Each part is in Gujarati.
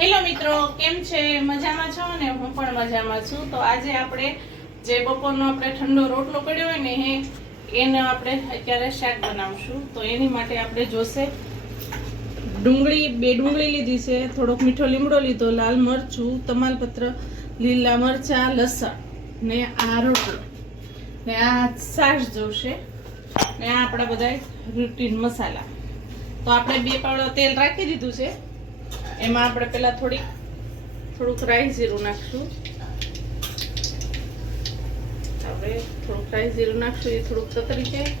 હેલો મિત્રો, કેમ છે? મજામાં છો ને? હું પણ મજામાં છું. તો આજે આપણે જે બપોરનો આપણે ઠંડો રોટલો પડ્યો હોય ને એને આપણે અત્યારે શાક બનાવશું. તો એની માટે આપણે જોશે બે ડુંગળી લીધી છે, થોડોક મીઠો લીમડો લીધો, લાલ મરચું, તમાલપત્ર, લીલા મરચા, લસણ ને આ રોટલો ને આ છાશ જોશે ને આ આપણા બધા રૂટીન મસાલા. તો આપણે 2 પાવડા તેલ રાખી દીધું છે. એમાં આપણે પહેલા થોડુંક રાઈ જીરું નાખશું. હવે થોડુંક રાઈ જીરું નાખશું, એ થોડુંક તતરી જાય.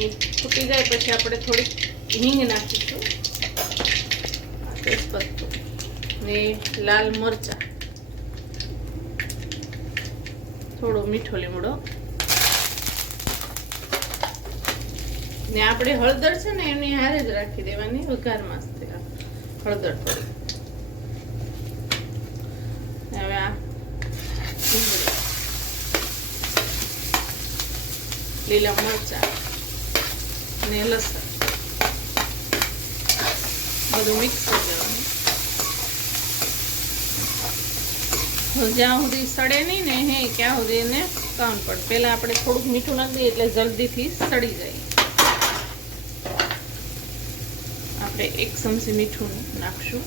એ ફૂટી જાય પછી આપણે થોડીક હિંગ નાખીશું, તેજપત્તું ને લાલ મરચા, થોડો મીઠો લીમડો ને આપણે હળદર છે ને એની હારે જ રાખી દેવાની વઘારમાં. હળદર થોડી. હવે આ લીલા મરચા ને લસણ બધું મિક્સ કરી દેવાનું. જ્યાં સુધી સડે નહીં ને ક્યાં સુધી એને કામ પડે. પહેલા આપણે થોડુંક મીઠું નાખી દઈએ એટલે જલ્દીથી સડી જાય. આપણે 1 ચમચી મીઠું નાખશું.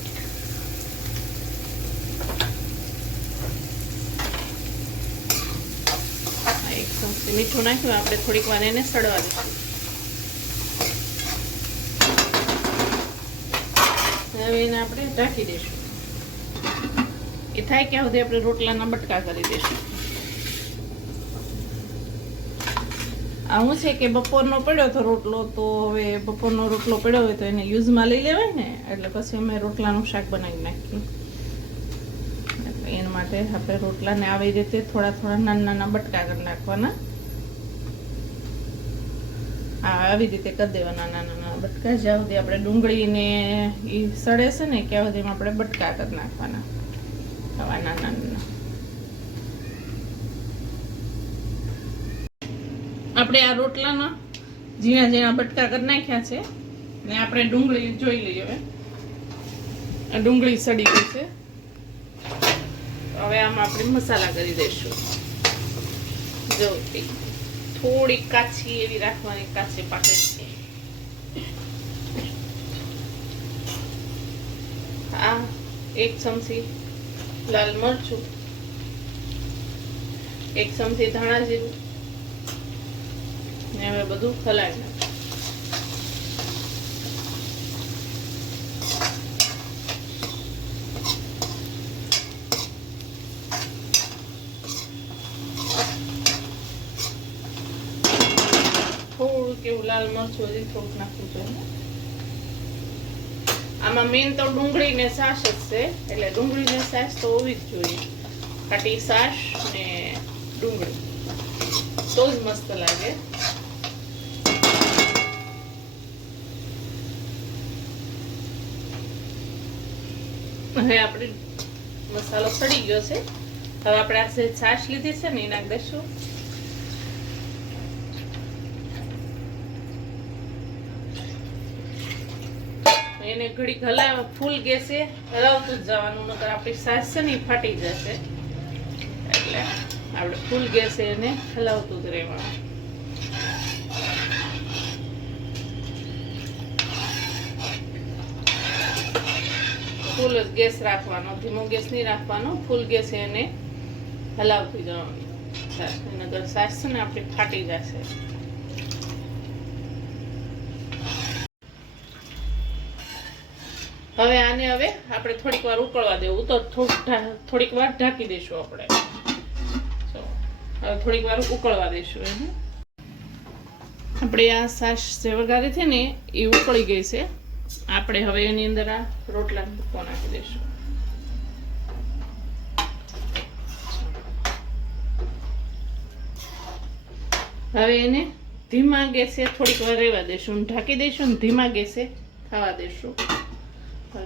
એક ચમચી મીઠું નાખ્યું. આપણે થોડીક વાર એને સડવા દઈશું. હવે એને આપણે ઢાંકી દઈશું. એ થાય ક્યાં સુધી આપણે રોટલાના બટકા કરી દઈશું. આ શું છે કે બપોરનો પડ્યો તો રોટલો, તો હવે બપોરનો રોટલો પડ્યો હોય તો એને યુઝમાં લઈ લેવાય ને, એટલે પછી અમે રોટલાનું શાક બનાવી નાખીએ. એટલે એના માટે આપણે રોટલાને આવી રીતે થોડા નાના બટકા કરી નાખવાના. આવી રીતે કરી દેવાના નાના બટકા. જ્યાં સુધી આપણે ડુંગળીને એ સડે છે ને ત્યાં સુધી આપણે બટકા કરી નાખવાના. નાના આપણે આ રોટલાના ઝીણા બટકા કરી નાખ્યા છે ને આપણે ડુંગળી જોઈ લઈએ. હવે આ ડુંગળી સડી ગઈ છે. હવે આમાં આપણે મસાલા કરી દઈશું. જો થોડી કાચી એવી રાખવાની, કાચી પાકે. આ 1 ચમચી લાલ મરચું, 1 ચમચી ધાણા જીરું ને હવે બધું હલાવી નાખીએ. થોડું કેવું લાલ મરચું હજી થોડુંક નાખવું જોઈએ. આમાં મેન તો ડુંગળી ને છાશ જ છે, એટલે ડુંગળી ને છાશ તો હોવી જ જોઈએ. ખાટી છાશ ને ડુંગળી તો જ મસ્ત લાગે. હવે આપણે મસાલો સડી ગયો છે. હવે આપણે આ છાશ લીધી છે ને એ નાખી દઈશું. એને ઘડીક ફૂલ ગેસે હલાવતું જ જવાનું, નકર આપણી છાશ છે ને એ ફાટી જશે. એટલે આપણે ફૂલ ગેસે એને હલાવતું જ રહેવાનું. ફૂલ જ ગેસ રાખવાનો, ધીમો ગેસ નહીં રાખવાનો. ફૂલ ગેસે એને હલાવતી જવાનું. નકર છાશ છે ને આપણી ફાટી જશે. હવે આને આપણે થોડીક વાર ઉકળવા દેવું. તો થોડીક વાર ઢાંકી દઈશું આપણે. હવે થોડીક વાર ઉકળવા દઈશું એને. આપણે આ છાશ જે વઘારી છે ને એ ઉકળી ગઈ છે. આપણે હવે એની અંદર આ રોટલાનો ભૂકો નાખી દઈશું. હવે એને ધીમા ગેસે થોડીક વાર રહેવા દઈશું, ઢાંકી દઈશું ને ધીમા ગેસે થવા દઈશું.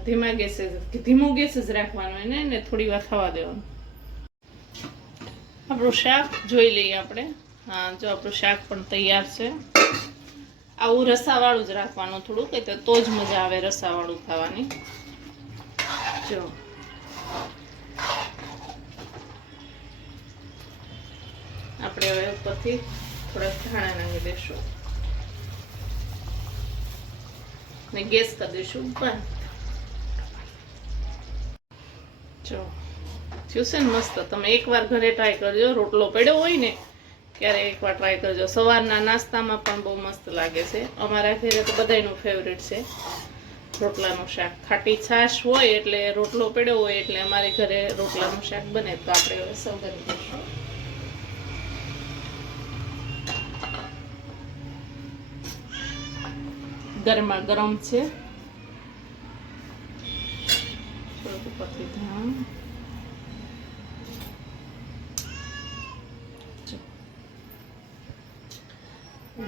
ધીમા ગેસે ધીમો ગેસ જ રાખવાનો એને ને થોડી વાર થવા દેવાનું. આપણું શાક જોઈ લઈએ આપણે. હા, જો આપણું શાક પણ તૈયાર છે. આવું રસાવાળું જ રાખવાનું થોડુંક, એટલે તો જ મજા આવે રસાવાળું ખાવાની. જો આપણે હવે ઉપરથી થોડા ધાણા નાખી દઈશું ને ગેસ કરી દઈશું બંધ. જો થયું છે ને મસ્ત. તમે એકવાર ઘરે ટ્રાય કરજો. રોટલો પડ્યો હોય ને ત્યારે એકવાર ટ્રાય કરજો. સવારના નાસ્તામાં પણ બહુ મસ્ત લાગે છે. અમારા ઘરે તો બધાયનું ફેવરેટ છે રોટલાનું શાક. ખાટી છાશ હોય એટલે રોટલો પડ્યો હોય એટલે અમારે ઘરે રોટલાનું શાક બને. તો આપણે હવે સર્વ કરી દઈશું. ગરમા ગરમ છે. ઉપરથી ધાણા.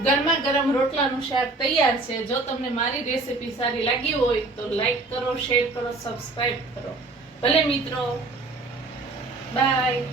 ગરમા ગરમ રોટલાનું શાક તૈયાર છે. જો તમને મારી રેસીપી સારી લાગી હોય તો લાઈક કરો, શેર કરો, સબસ્ક્રાઇબ કરો. ભલે મિત્રો, બાય.